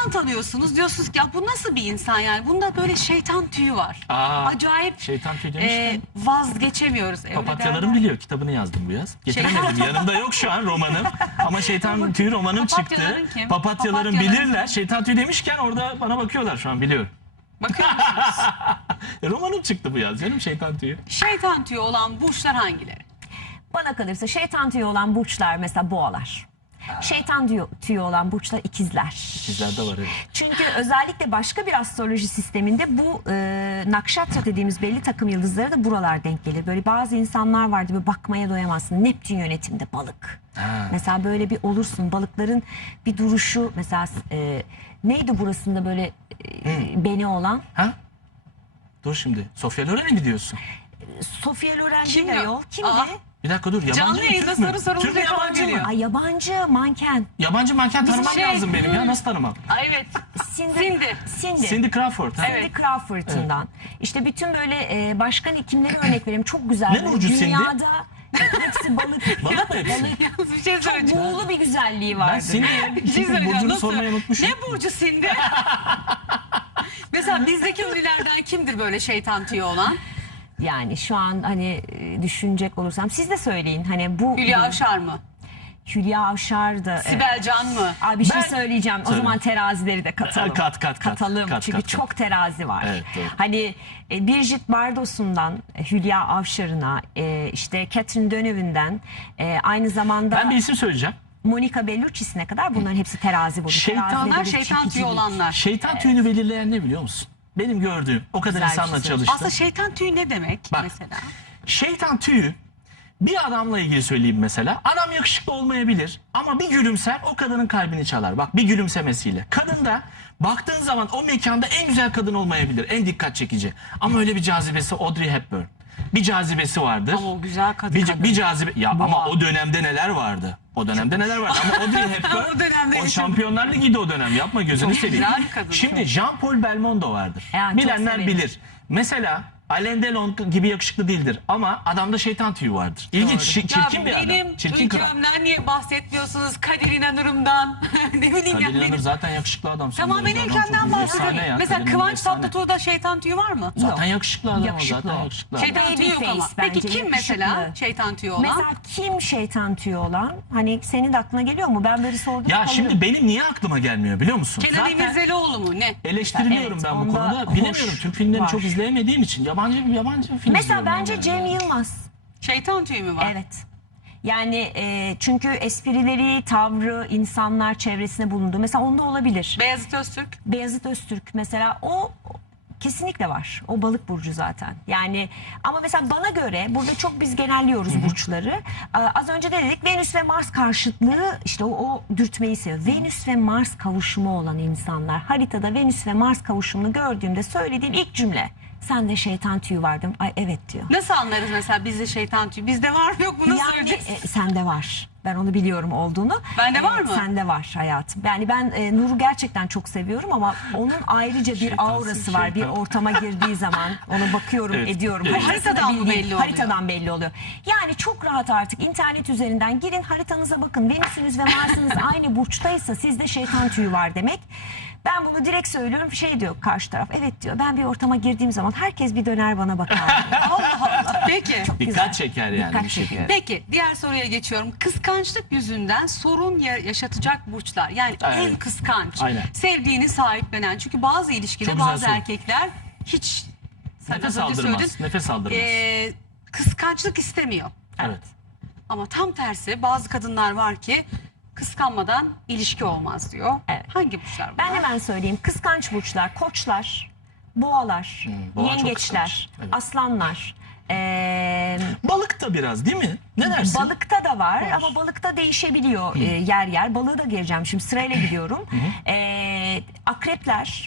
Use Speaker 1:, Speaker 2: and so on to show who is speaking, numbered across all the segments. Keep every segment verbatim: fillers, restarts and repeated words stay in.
Speaker 1: uzaktan tanıyorsunuz. Diyorsunuz ki ya bu nasıl bir insan yani? Bunda böyle şeytan tüyü var.
Speaker 2: Aa,
Speaker 1: Acayip
Speaker 2: şeytan tüyü
Speaker 1: e,
Speaker 2: demişken.
Speaker 1: vazgeçemiyoruz. Öyle
Speaker 2: Papatyalarım
Speaker 1: derler.
Speaker 2: biliyor. Kitabını yazdım bu yaz. Getiremedim. Yanımda yok şu an romanım. Ama şeytan tüyü romanım çıktı.
Speaker 1: Papatyaların kim?
Speaker 2: Papatyalarım
Speaker 1: Papatyaların
Speaker 2: bilirler. Şeytan tüyü demişken orada bana bakıyorlar şu an, biliyorum.
Speaker 1: Bakıyor musunuz?
Speaker 2: E, romanım çıktı bu yaz canım, şeytan tüyü.
Speaker 1: Şeytan tüyü olan burçlar hangileri?
Speaker 3: Bana kalırsa şeytan tüyü olan burçlar mesela boğalar. Şeytan tüyü, tüyü olan burçlar ikizler.
Speaker 2: Sizlerde var, evet.
Speaker 3: Çünkü özellikle başka bir astroloji sisteminde bu e, nakşatra dediğimiz belli takım yıldızları da buralar denk gelir. Böyle bazı insanlar vardı, böyle bakmaya doyamazsın. Neptün yönetimde balık.
Speaker 2: Ha.
Speaker 3: Mesela böyle bir olursun. Balıkların bir duruşu mesela e, neydi burasında böyle e, beni olan?
Speaker 2: Ha? Dur şimdi. Sofya Loren'e mi diyorsun?
Speaker 3: Sofia Loren
Speaker 1: Kim
Speaker 3: değil
Speaker 1: ya?
Speaker 3: ayol. Kimdi?
Speaker 1: Aa.
Speaker 2: Bir dakika dur. Yabancı
Speaker 1: Canlı
Speaker 2: mı,
Speaker 1: yayında
Speaker 2: Türk mü?
Speaker 1: soru sorulunca
Speaker 2: Türk mü,
Speaker 1: cevap
Speaker 2: yabancı
Speaker 1: geliyor.
Speaker 2: mı?
Speaker 3: Ay yabancı manken.
Speaker 2: Yabancı manken tanımam
Speaker 1: şey-
Speaker 2: lazım benim ya. Nasıl tanımam?
Speaker 1: Ay, evet.
Speaker 3: Cindy.
Speaker 1: Cindy.
Speaker 3: Cindy.
Speaker 2: Cindy Crawford. Ha?
Speaker 3: Cindy Crawford'ından. İşte bütün böyle e, başkan ikimleri örnek vereyim. Çok güzel.
Speaker 2: Ne
Speaker 3: Böyle
Speaker 2: burcu Cindy?
Speaker 3: Dünyada hepsi balık.
Speaker 2: Balık mı hepsi?
Speaker 1: Yalnız bir şey
Speaker 3: Çok
Speaker 1: söyleyeceğim.
Speaker 3: buğulu bir güzelliği
Speaker 2: Ben
Speaker 3: vardı.
Speaker 2: Cindy'ye
Speaker 1: Bir şey söyleyeceğim.
Speaker 2: burcunu
Speaker 1: Nasıl?
Speaker 2: sormayı unutmuşum.
Speaker 1: Ne burcu Cindy? Mesela bizdeki ünlülerden kimdir böyle şeytan tüyü olan?
Speaker 3: Yani şu an hani e, düşünecek olursam siz de söyleyin. Hani bu
Speaker 1: Hülya Avşar mı?
Speaker 3: Hülya Avşar da.
Speaker 1: Sibel Can mı?
Speaker 3: Abi bir şey
Speaker 2: Ben-
Speaker 3: söyleyeceğim. O
Speaker 2: Söyle.
Speaker 3: zaman terazileri de katalım.
Speaker 2: Kat, kat, kat.
Speaker 3: Katalım.
Speaker 2: Kat,
Speaker 3: Çünkü
Speaker 2: kat, kat.
Speaker 3: çok terazi var.
Speaker 2: Evet, doğru.
Speaker 3: Hani e, Birgit Bardos'undan e, Hülya Avşar'ına, e, işte Catherine Deneuve'den, e, aynı zamanda
Speaker 2: Ben bir isim söyleyeceğim.
Speaker 3: Monica Bellucci'sine kadar bunların hepsi terazi burcu.
Speaker 2: Şeytanlar,
Speaker 3: Terazide
Speaker 1: Onlar
Speaker 3: bir
Speaker 1: şeytan tüyü
Speaker 3: çekicilik.
Speaker 1: olanlar.
Speaker 2: Şeytan tüyünü belirleyen ne biliyor musun? Benim gördüğüm, o kadar
Speaker 3: Güzel bir
Speaker 2: insanla
Speaker 3: şey.
Speaker 2: çalıştım.
Speaker 1: Aslında şeytan tüyü ne demek
Speaker 2: Bak.
Speaker 1: mesela?
Speaker 2: Şeytan tüyü, bir adamla ilgili söyleyeyim mesela. Adam yakışıklı olmayabilir ama bir gülümser o kadının kalbini çalar. Bak, bir gülümsemesiyle. Kadında baktığın zaman o mekanda en güzel kadın olmayabilir. En dikkat çekici. Ama öyle bir cazibesi, Audrey Hepburn. Bir cazibesi vardır.
Speaker 1: Ama o güzel kadın.
Speaker 2: Bir,
Speaker 1: kadın.
Speaker 2: bir cazibe ya ama o dönemde neler vardı? O dönemde neler vardı? Ama Audrey Hepburn
Speaker 1: O dönemde
Speaker 2: o
Speaker 1: çok-
Speaker 2: Şampiyonlar Ligi'de o dönem. Yapma gözünü
Speaker 1: Çok
Speaker 2: seveyim.
Speaker 1: güzel bir kadın,
Speaker 2: Şimdi
Speaker 1: çok.
Speaker 2: Jean-Paul Belmondo vardır.
Speaker 3: Yani çok
Speaker 2: Bilenler
Speaker 3: severim.
Speaker 2: bilir. Mesela Alain Delon gibi yakışıklı değildir ama adamda şeytan tüyü vardır. İlginç, şi- çirkin
Speaker 1: Ya
Speaker 2: bir adam.
Speaker 1: benim
Speaker 2: Çirkin kral.
Speaker 1: ülkemden niye bahsetmiyorsunuz? Kadir İnanır'ımdan. Ne bileyim
Speaker 2: Kadir
Speaker 1: yani.
Speaker 2: İnanır
Speaker 1: benim-
Speaker 2: zaten yakışıklı adam.
Speaker 1: Tamam, benim
Speaker 2: Adam
Speaker 1: ülkemden
Speaker 2: çok efsane
Speaker 1: bahsediyorum.
Speaker 2: ya,
Speaker 1: Mesela
Speaker 2: Kadir İnanır
Speaker 1: Kıvanç
Speaker 2: efsane.
Speaker 1: Tatlıtuğ'da şeytan tüyü var mı?
Speaker 2: Zaten yakışıklı adam
Speaker 3: Yakışıklı
Speaker 2: o. Zaten
Speaker 3: o.
Speaker 2: yakışıklı adam.
Speaker 1: Şeytan tüyü yok
Speaker 3: Babyface
Speaker 1: ama.
Speaker 3: bence,
Speaker 1: Peki kim
Speaker 3: yakışıklı.
Speaker 1: mesela şeytan tüyü olan?
Speaker 3: Mesela kim şeytan tüyü olan? Hani senin de aklına geliyor mu? Ben böyle sordum.
Speaker 2: Ya
Speaker 3: kalıyorum.
Speaker 2: şimdi benim niye aklıma gelmiyor biliyor musun?
Speaker 1: Kenan
Speaker 2: Zaten
Speaker 1: İmirzalıoğlu mu ne?
Speaker 2: eleştiriliyorum
Speaker 3: Evet,
Speaker 2: ben bu
Speaker 3: onda
Speaker 2: konuda.
Speaker 3: hoş
Speaker 2: Bilemiyorum. Türk filmlerini
Speaker 3: var.
Speaker 2: çok izleyemediğim için. Yabancı yabancı film
Speaker 3: Mesela
Speaker 2: izliyorum ben
Speaker 3: bence
Speaker 2: yani.
Speaker 3: Cem Yılmaz.
Speaker 1: Şeytan tüyü mü var?
Speaker 3: Evet. Yani e, çünkü esprileri, tavrı, insanlar çevresine bulundu. Mesela onda olabilir.
Speaker 1: Beyazıt Öztürk.
Speaker 3: Beyazıt Öztürk mesela o kesinlikle var. O balık burcu zaten. Yani ama mesela bana göre burada çok biz genelliyoruz burçları. Ee, az önce de dedik Venüs ve Mars karşıtlığı işte o, o dürtmeyi seviyor. Venüs ve Mars kavuşumu olan insanlar haritada Venüs ve Mars kavuşumunu gördüğümde söylediğim ilk cümle sende şeytan tüyü var dedim. Ay evet diyor.
Speaker 1: Nasıl anlarız mesela bizde şeytan tüyü? Bizde var mı yok mu? Nasıl
Speaker 3: Yani
Speaker 1: söyleyeceğiz?
Speaker 3: e, sende var. Ben onu biliyorum olduğunu.
Speaker 1: Bende var mı?
Speaker 3: Sende var hayatım. Yani ben e, Nur'u gerçekten çok seviyorum ama onun ayrıca bir
Speaker 2: Şeytansın,
Speaker 3: aurası var. Bir
Speaker 2: şeytan.
Speaker 3: ortama girdiği zaman ona bakıyorum,
Speaker 2: Evet,
Speaker 3: ediyorum.
Speaker 2: evet.
Speaker 3: Haritasını
Speaker 1: Haritadan mı
Speaker 3: bildiğim-
Speaker 1: belli oluyor?
Speaker 3: Haritadan belli oluyor. Yani çok rahat artık internet üzerinden girin haritanıza bakın. Venüsünüz ve Mars'ınız aynı burçtaysa sizde şeytan tüyü var demek. Ben bunu direkt söylüyorum. Şey diyor karşı taraf. Evet diyor. Ben bir ortama girdiğim zaman herkes bir döner bana bakar.
Speaker 1: Allah Allah. Peki.
Speaker 2: Dikkat
Speaker 3: güzel.
Speaker 2: çeker yani.
Speaker 3: Dikkat
Speaker 2: bir şey.
Speaker 3: çekiyor.
Speaker 1: Peki diğer soruya geçiyorum. Kıskançlık yüzünden sorun ya- yaşatacak burçlar. Yani
Speaker 2: Evet.
Speaker 1: en kıskanç.
Speaker 2: Aynen.
Speaker 1: Sevdiğini sahiplenen. Çünkü bazı ilişkide
Speaker 2: Çok güzel
Speaker 1: bazı
Speaker 2: soru.
Speaker 1: erkekler hiç sen
Speaker 2: Nefes
Speaker 1: az önce
Speaker 2: aldırmaz.
Speaker 1: söyledin,
Speaker 2: Nefes aldırmaz.
Speaker 1: e, kıskançlık istemiyor.
Speaker 2: Evet.
Speaker 1: Ama tam tersi bazı kadınlar var ki kıskanmadan ilişki olmaz diyor.
Speaker 3: Evet.
Speaker 1: Hangi burçlar bunlar?
Speaker 3: Ben hemen söyleyeyim. Kıskanç burçlar, koçlar, boğalar,
Speaker 2: Hmm, boğa çok
Speaker 3: yengeçler,
Speaker 2: kıskanç. Evet.
Speaker 3: aslanlar. ee,
Speaker 2: Balık da biraz değil mi? Ne dersin?
Speaker 3: balıkta da var ama balıkta değişebiliyor e, yer yer. Balığı da gireceğim şimdi sırayla gidiyorum. Ee, akrepler,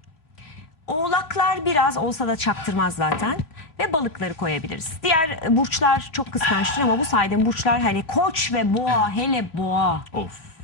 Speaker 3: oğlaklar biraz olsa da çaktırmaz zaten. Ve balıkları koyabiliriz. Diğer burçlar çok kıskançtır ama bu saydığım burçlar hani koç ve boğa, hele boğa.
Speaker 2: Of.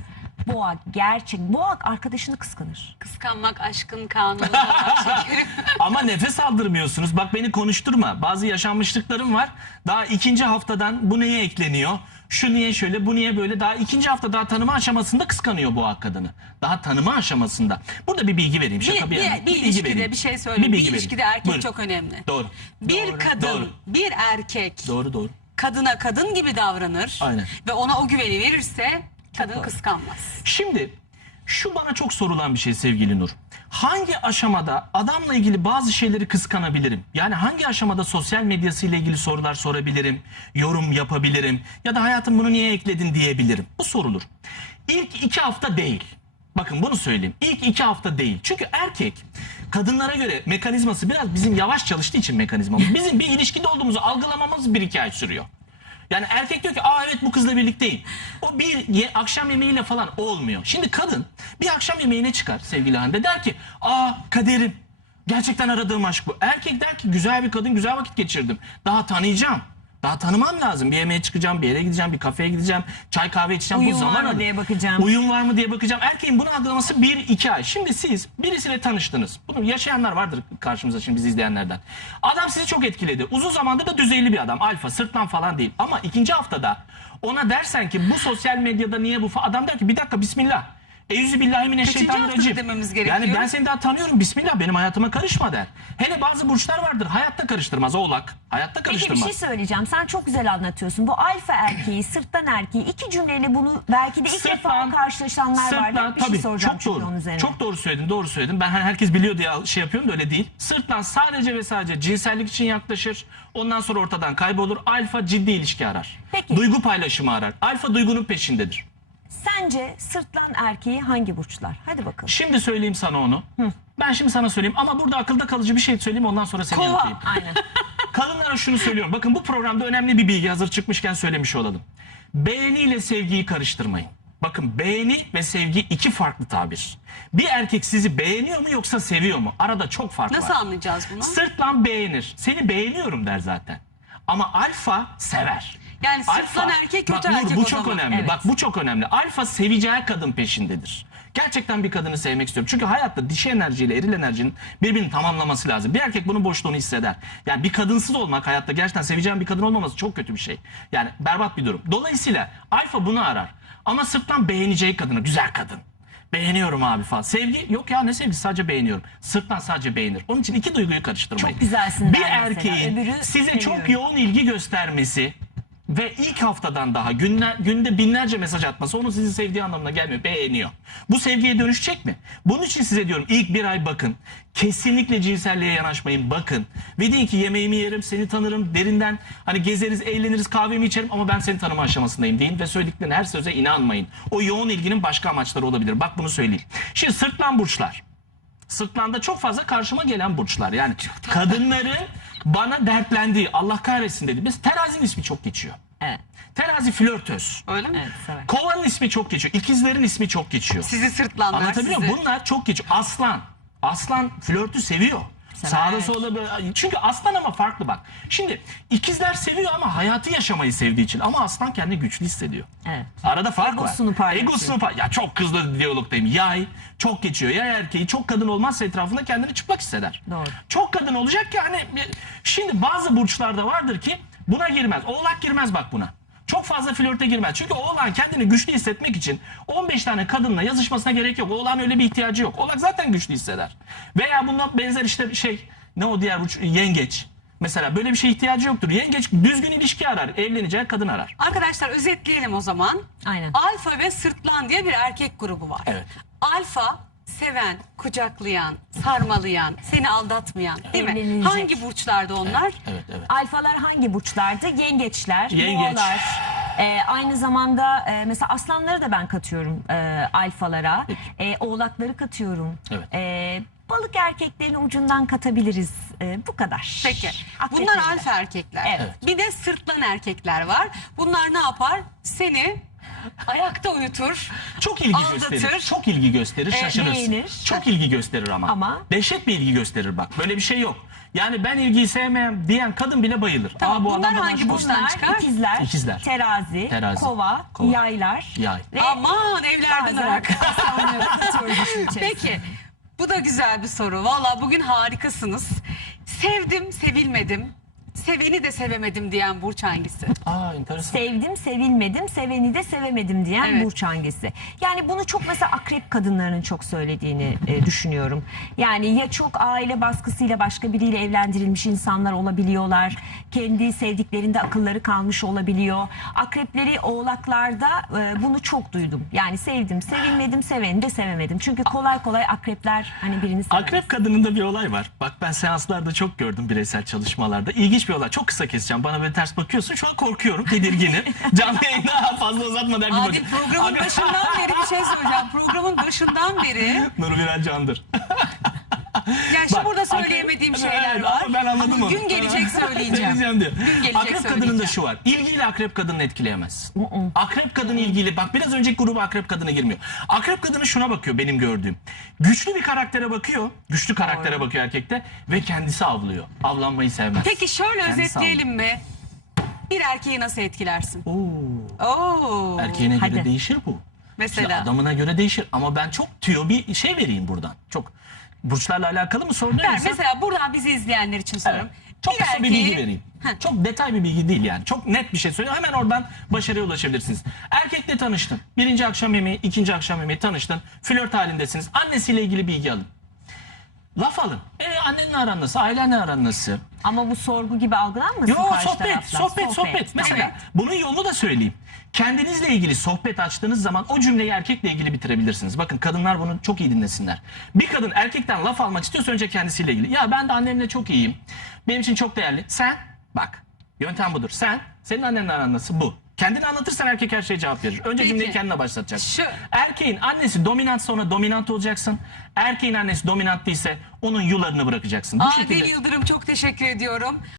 Speaker 3: Boğa gerçek. Boğa arkadaşını kıskanır.
Speaker 1: Kıskanmak aşkın kanunu da var şekerim.
Speaker 2: Ama nefes aldırmıyorsunuz. Bak beni konuşturma. Bazı yaşanmışlıklarım var. Daha ikinci haftadan bu neye ekleniyor? Şu niye şöyle, bu niye böyle? Daha ikinci hafta daha tanıma aşamasında kıskanıyor boğa kadını. Daha tanıma aşamasında. Burada bir bilgi vereyim. Şaka
Speaker 1: Bir,
Speaker 2: bir,
Speaker 1: bir,
Speaker 2: yana.
Speaker 1: bir
Speaker 2: bilgi
Speaker 1: ilişkide
Speaker 2: vereyim.
Speaker 1: bir şey söyleyeyim. Bir,
Speaker 2: bilgi
Speaker 1: ilişkide
Speaker 2: vereyim.
Speaker 1: erkek
Speaker 2: Buyurun.
Speaker 1: çok önemli.
Speaker 2: Doğru.
Speaker 1: Bir
Speaker 2: Doğru,
Speaker 1: kadın,
Speaker 2: doğru.
Speaker 1: bir erkek
Speaker 2: Doğru doğru.
Speaker 1: kadına kadın gibi davranır.
Speaker 2: Aynen.
Speaker 1: Ve ona o güveni verirse kadın
Speaker 3: doğru.
Speaker 1: kıskanmaz.
Speaker 2: Şimdi şu bana çok sorulan bir şey sevgili Nur. Hangi aşamada adamla ilgili bazı şeyleri kıskanabilirim? Yani hangi aşamada sosyal medyasıyla ilgili sorular sorabilirim, yorum yapabilirim ya da hayatım bunu niye ekledin diyebilirim. Bu sorulur. İlk iki hafta değil. Bakın bunu söyleyeyim. İlk iki hafta değil. Çünkü erkek kadınlara göre mekanizması biraz bizim yavaş çalıştığı için mekanizmamız. Bizim bir ilişkide olduğumuzu algılamamız bir iki ay sürüyor. Yani erkek diyor ki aa evet bu kızla birlikteyim. O bir ye, akşam yemeğiyle falan olmuyor. Şimdi kadın bir akşam yemeğine çıkar sevgili Hande, der ki aa kaderim gerçekten aradığım aşk bu. Erkek der ki güzel bir kadın, güzel vakit geçirdim. Daha tanıyacağım. Daha tanımam lazım. Bir yemeğe çıkacağım, bir yere gideceğim, bir kafeye gideceğim, çay kahve içeceğim.
Speaker 3: Uyum
Speaker 2: bu zaman
Speaker 3: var mı
Speaker 2: alır.
Speaker 3: diye bakacağım.
Speaker 2: Uyum var mı diye bakacağım. Erkeğin bunu algılaması bir iki ay. Şimdi siz birisiyle tanıştınız. Bunu yaşayanlar vardır karşımıza şimdi bizi izleyenlerden. Adam sizi çok etkiledi. Uzun zamandır da düzeyli bir adam. Alfa, sırtlan falan değil. Ama ikinci haftada ona dersen ki bu sosyal medyada niye bu fa- adam der ki bir dakika bismillah. Eyyüzübillahimineşşeytanirracim.
Speaker 1: haftada dememiz gerekiyor?
Speaker 2: Yani ben seni daha tanıyorum. Bismillah benim hayatıma karışma der. Hele bazı burçlar vardır. Hayatta karıştırmaz. Oğlak. Hayatta
Speaker 3: Peki bir
Speaker 2: karıştırmaz.
Speaker 3: şey söyleyeceğim. Sen çok güzel anlatıyorsun. Bu alfa erkeği, sırttan erkeği iki cümleyle bunu belki de ilk defa
Speaker 2: Sırtlan-
Speaker 3: karşılaşanlar
Speaker 2: Sırtlan,
Speaker 3: vardır. Bir
Speaker 2: tabii,
Speaker 3: şey soracağım
Speaker 2: çok
Speaker 3: çünkü
Speaker 2: doğru.
Speaker 3: onun üzerine.
Speaker 2: Çok doğru söyledin, doğru söyledin. Ben hani herkes biliyor diye şey yapıyorum da öyle değil. Sırtlan sadece ve sadece cinsellik için yaklaşır. Ondan sonra ortadan kaybolur. Alfa ciddi ilişki arar.
Speaker 3: Peki.
Speaker 2: Duygu paylaşımı arar. Alfa duygunun peşindedir.
Speaker 3: Sence sırtlan erkeği hangi burçlar? Hadi bakalım.
Speaker 2: Şimdi söyleyeyim sana onu. Ben şimdi sana söyleyeyim ama burada akılda kalıcı bir şey söyleyeyim ondan sonra seni
Speaker 1: Kova.
Speaker 2: yanıtlayayım.
Speaker 3: Aynen.
Speaker 2: Kadınlara şunu söylüyorum. Bakın bu programda önemli bir bilgi hazır çıkmışken söylemiş olalım. Beğeni ile sevgiyi karıştırmayın. Bakın beğeni ve sevgi iki farklı tabir. Bir erkek sizi beğeniyor mu yoksa seviyor mu? Arada çok fark
Speaker 1: Nasıl
Speaker 2: var.
Speaker 1: anlayacağız bunu?
Speaker 2: Sırtlan beğenir. Seni beğeniyorum der zaten. Ama alfa sever.
Speaker 1: Yani sırtlan erkek kötü
Speaker 2: bak, Nur,
Speaker 1: erkek
Speaker 2: bu
Speaker 1: o
Speaker 2: çok
Speaker 1: zaman.
Speaker 2: önemli.
Speaker 3: Evet.
Speaker 2: Bak bu çok önemli. Alfa seveceği kadın peşindedir. Gerçekten bir kadını sevmek istiyorum. Çünkü hayatta dişi enerjiyle eril enerjinin birbirini tamamlaması lazım. Bir erkek bunun boşluğunu hisseder. Yani bir kadınsız olmak hayatta gerçekten seveceğin bir kadın olmaması çok kötü bir şey. Yani berbat bir durum. Dolayısıyla alfa bunu arar. Ama sırttan beğeneceği kadını, güzel kadın. Beğeniyorum abi falan. Sevgi yok ya, ne sevgisi, sadece beğeniyorum. Sırttan sadece beğenir. Onun için iki duyguyu karıştırmayın.
Speaker 3: Çok güzelsin
Speaker 2: Bir
Speaker 3: der mesela.
Speaker 2: erkeğin
Speaker 3: Öbürü
Speaker 2: size
Speaker 3: seviyorum.
Speaker 2: çok yoğun ilgi göstermesi ve ilk haftadan daha günler, günde binlerce mesaj atması onun sizi sevdiği anlamına gelmiyor. Beğeniyor. Bu sevgiye dönüşecek mi? Bunun için size diyorum ilk bir ay bakın. Kesinlikle cinselliğe yanaşmayın, bakın. Ve deyin ki yemeğimi yerim, seni tanırım derinden. Hani gezeriz, eğleniriz, kahvemi içerim ama ben seni tanıma aşamasındayım deyin. Ve söylediklerine her söze inanmayın. O yoğun ilginin başka amaçları olabilir. Bak bunu söyleyeyim. Şimdi sırtlan burçlar. Sırtlanda çok fazla karşıma gelen burçlar. Yani kadınların bana dertlendiği, Allah kahretsin dedi. Biz terazinin ismi çok geçiyor.
Speaker 3: Evet.
Speaker 2: Terazi flörtöz.
Speaker 1: Öyle mi?
Speaker 3: Evet, sever.
Speaker 2: Kovanın ismi çok geçiyor. İkizlerin ismi çok geçiyor.
Speaker 1: Sizi sırtlanlar
Speaker 2: Anlatabiliyor
Speaker 1: sizi.
Speaker 2: muyum? Bunlar çok geçiyor. Aslan. Aslan flörtü seviyor.
Speaker 3: Sever.
Speaker 2: Sağda solda böyle. Çünkü aslan ama farklı bak. Şimdi ikizler seviyor ama hayatı yaşamayı sevdiği için. Ama aslan kendini güçlü hissediyor.
Speaker 3: Evet.
Speaker 2: Arada fark
Speaker 3: Egosunu
Speaker 2: var.
Speaker 3: paylaşıyor.
Speaker 2: Egosunu pay- Ya çok kızlı diyalogdayım. Yay çok geçiyor. Yay erkeği çok kadın olmazsa etrafında kendini çıplak hisseder.
Speaker 3: Doğru.
Speaker 2: Çok kadın olacak ki hani şimdi bazı burçlarda vardır ki buna girmez. Oğlak girmez bak buna. Çok fazla flörte girmez. Çünkü oğlan kendini güçlü hissetmek için on beş tane kadınla yazışmasına gerek yok. Oğlan öyle bir ihtiyacı yok. Oğlak zaten güçlü hisseder. Veya buna benzer işte şey ne o diğer burç, yengeç. Mesela böyle bir şeye ihtiyacı yoktur. Yengeç düzgün ilişki arar. Evleneceği kadın arar.
Speaker 1: Arkadaşlar özetleyelim o zaman.
Speaker 3: Aynen.
Speaker 1: Alfa ve sırtlan diye bir erkek grubu var.
Speaker 2: Evet.
Speaker 1: Alfa seven, kucaklayan, sarmalayan, seni aldatmayan değil mi?
Speaker 3: Evlenilecek.
Speaker 1: Hangi burçlarda onlar?
Speaker 2: Evet, evet.
Speaker 3: Alfalar hangi burçlardı? Yengeçler,
Speaker 2: Yengeç.
Speaker 3: boğalar. Ee, aynı zamanda e, mesela aslanları da ben katıyorum e, alfalara. E, oğlakları katıyorum.
Speaker 2: Evet.
Speaker 3: E, balık erkeklerini ucundan katabiliriz. E, bu kadar.
Speaker 1: Peki.
Speaker 3: Akrepleri
Speaker 1: Bunlar
Speaker 3: de.
Speaker 1: alfa erkekler.
Speaker 3: Evet.
Speaker 1: Bir de sırtlan erkekler var. Bunlar ne yapar? Seni ayakta uyutur.
Speaker 2: Çok ilgi
Speaker 1: Aldatır.
Speaker 2: gösterir. Çok ilgi gösterir.
Speaker 3: E,
Speaker 2: Şaşırırsın.
Speaker 3: beğenir.
Speaker 2: Çok ilgi gösterir ama.
Speaker 3: Ama?
Speaker 2: Dehşet bir ilgi gösterir bak. Böyle bir şey yok. Yani ben ilgiyi sevmeyen diyen kadın bile bayılır.
Speaker 1: Tamam,
Speaker 2: Aa, bu
Speaker 1: bunlar
Speaker 2: adam bana
Speaker 1: hangi
Speaker 2: aşık.
Speaker 1: burçtan
Speaker 3: Bunlar
Speaker 1: çıkar?
Speaker 3: ikizler,
Speaker 2: İkizler.
Speaker 3: terazi,
Speaker 2: Terazi,
Speaker 3: kova,
Speaker 2: kova,
Speaker 3: yaylar.
Speaker 2: yay.
Speaker 3: Ve
Speaker 1: Aman evlerden
Speaker 3: bazen
Speaker 1: ırak.
Speaker 3: aslanları katıyoruz işin içerisine.
Speaker 1: Peki bu da güzel bir soru. Valla bugün harikasınız. Sevdim, sevilmedim. Seveni de sevemedim diyen burç hangisi?
Speaker 2: Aa, enteresan.
Speaker 3: Sevdim, sevilmedim, seveni de sevemedim diyen
Speaker 1: Evet.
Speaker 3: burç hangisi? Yani bunu çok mesela akrep kadınlarının çok söylediğini e, düşünüyorum. Yani ya çok aile baskısıyla başka biriyle evlendirilmiş insanlar olabiliyorlar. Kendi sevdiklerinde akılları kalmış olabiliyor. Akrepleri, oğlaklarda e, bunu çok duydum. Yani sevdim, sevilmedim, seveni de sevemedim. Çünkü kolay kolay akrepler hani birini sevmez.
Speaker 2: Akrep kadınında bir olay var. Bak ben seanslarda çok gördüm, bireysel çalışmalarda. İlginç bir olay. Çok kısa keseceğim. Bana böyle ters bakıyorsun. Şu an korkuyorum. Tedirginim. Canlı yayında fazla uzatma der gibi.
Speaker 1: Adil
Speaker 2: bakın.
Speaker 1: programın
Speaker 2: Akrep-
Speaker 1: başından beri bir şey söyleyeceğim. Programın başından beri
Speaker 2: Nurbiren Candır.
Speaker 1: yani şu
Speaker 2: Bak,
Speaker 1: burada
Speaker 2: akrep-
Speaker 1: söyleyemediğim
Speaker 2: Evet,
Speaker 1: şeyler var.
Speaker 2: ama ben anladım
Speaker 1: Ama
Speaker 2: onu.
Speaker 1: gün gelecek söyleyeceğim.
Speaker 2: Söyleyeceğim diyor.
Speaker 1: Gün gelecek
Speaker 2: Akrep kadınında
Speaker 1: söyleyeceğim.
Speaker 2: şu var. İlgiyle akrep kadını etkileyemez. Akrep kadını ilgili. Bak biraz önceki gruba akrep kadını girmiyor. Akrep kadını şuna bakıyor benim gördüğüm. Güçlü bir karaktere bakıyor. Güçlü karaktere bakıyor erkekte. Ve kendisi avlıyor. Avlanmayı sevmez.
Speaker 1: Peki şöyle
Speaker 2: Kendisi
Speaker 1: özetleyelim mi? Bir erkeği nasıl etkilersin?
Speaker 2: Oo.
Speaker 1: Oo.
Speaker 2: Erkeğine göre
Speaker 3: Hadi.
Speaker 2: değişir bu.
Speaker 1: Mesela?
Speaker 2: Şimdi adamına göre değişir. Ama ben çok tüyo bir şey vereyim buradan. Çok burçlarla alakalı mı sorun?
Speaker 1: Ver, mesela buradan bizi izleyenler için soruyorum.
Speaker 2: Çok kısa bir
Speaker 1: erkeği-
Speaker 2: bilgi vereyim.
Speaker 1: Heh.
Speaker 2: Çok detay bir bilgi değil yani. Çok net bir şey söylüyorum. Hemen oradan başarıya ulaşabilirsiniz. Erkekle tanıştın. Birinci akşam yemeği, ikinci akşam yemeği tanıştın. Flört halindesiniz. Annesiyle ilgili bilgi alın. Laf alın. E annenle aran nasıl? Ailenle aran nasıl?
Speaker 3: Ama bu sorgu gibi algılanmasın
Speaker 2: Yo
Speaker 3: karşı
Speaker 2: sohbet,
Speaker 3: taraftan.
Speaker 2: sohbet, sohbet. Mesela
Speaker 3: Evet.
Speaker 2: bunun yolunu da söyleyeyim. Kendinizle ilgili sohbet açtığınız zaman o cümleyi erkekle ilgili bitirebilirsiniz. Bakın kadınlar bunu çok iyi dinlesinler. Bir kadın erkekten laf almak istiyorsa önce kendisiyle ilgili. Ya ben de annemle çok iyiyim. Benim için çok değerli. Sen bak yöntem budur. Sen, senin annenle aran nasıl? Bu. Kendini anlatırsan erkek her şeye cevap verir. Önce
Speaker 1: Peki.
Speaker 2: cümleyi kendine başlatacaksın.
Speaker 1: Şu-
Speaker 2: Erkeğin annesi dominant sonra dominant olacaksın. Erkeğin annesi dominant değilse onun yularını bırakacaksın. Bu
Speaker 1: Adil
Speaker 2: şekilde.
Speaker 1: Yıldırım çok teşekkür ediyorum.